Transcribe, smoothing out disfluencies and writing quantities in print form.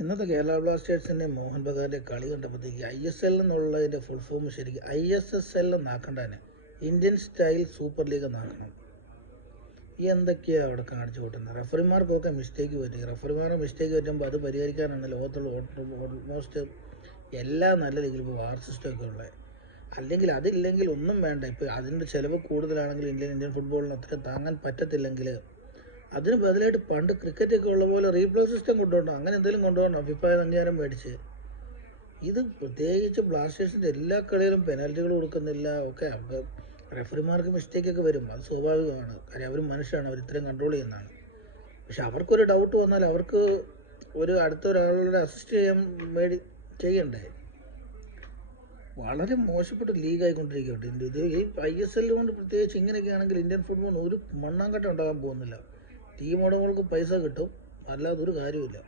ഇന്നത്തെ കേരള ബ്ലാസ്റ്റേഴ്സിൻ്റെ മോഹൻ ബഗാന്റെ കളി കണ്ടപ്പോഴത്തേക്ക് ISL എന്നുള്ളതിൻ്റെ ഫുൾ ഫോം ശരിക്കും ISSL എന്നാക്കണ്ടേ, ഇന്ത്യൻ സ്റ്റൈൽ സൂപ്പർ ലീഗ് എന്നാക്കണം. ഈ എന്തൊക്കെയാണ് അവിടെ കാണിച്ചു കൂട്ടുന്നത്? റഫറിമാർക്കൊക്കെ മിസ്റ്റേക്ക് പറ്റി. റഫറിമാരുടെ മിസ്റ്റേക്ക് പറ്റുമ്പോൾ അത് പരിഹരിക്കാനാണ് ലോകത്തുള്ള ഓൾമോസ്റ്റ് എല്ലാ നല്ല ലീഗിലും ഇപ്പോൾ വാർ സിസ്റ്റമൊക്കെ ഉള്ളത്. അല്ലെങ്കിൽ അതില്ലെങ്കിൽ ഒന്നും വേണ്ട. ഇപ്പോൾ അതിൻ്റെ ചിലവ് കൂടുതലാണെങ്കിൽ ഇന്ത്യൻ ഫുട്ബോളിന് അത്രയും താങ്ങാൻ പറ്റത്തില്ലെങ്കിൽ അതിന് ബദലായിട്ട് പണ്ട് ക്രിക്കറ്റൊക്കെ ഉള്ള പോലെ റീപ്ലേ സിസ്റ്റം കൊണ്ടുപോകണം. അങ്ങനെ എന്തെങ്കിലും കൊണ്ടുപോകണം. ഫിഫ അംഗീകാരം മേടിച്ച്. ഇത് പ്രത്യേകിച്ച് ബ്ലാസ്റ്റേഴ്സിൻ്റെ എല്ലാ കളിയിലും പെനാൽറ്റികൾ കൊടുക്കുന്നില്ല. ഒക്കെ റെഫറിമാർക്ക് മിസ്റ്റേക്കൊക്കെ വരും, അത് സ്വാഭാവികമാണ്. കാര്യം അവർ മനുഷ്യരാണ്, അവർ ഇത്രയും കൺട്രോൾ ചെയ്യുന്നതാണ്. പക്ഷെ അവർക്കൊരു ഡൗട്ട് വന്നാൽ അവർക്ക് അടുത്ത ഒരാളുടെ അസിസ്റ്റ് ചെയ്യണ്ടേ? വളരെ മോശപ്പെട്ട ലീഗായിക്കൊണ്ടിരിക്കുകയാണ് ഇത്. ഈ ISL കൊണ്ട് പ്രത്യേകിച്ച് ഇങ്ങനെയൊക്കെ ആണെങ്കിൽ ഇന്ത്യൻ ഫുട്ബോളിന് ഒരു മണ്ണാങ്കട്ടം ഉണ്ടാകാൻ പോകുന്നില്ല. ടീം ഉടമകൾക്ക് പൈസ കിട്ടും, അല്ലാതെ ഒരു കാര്യമില്ല.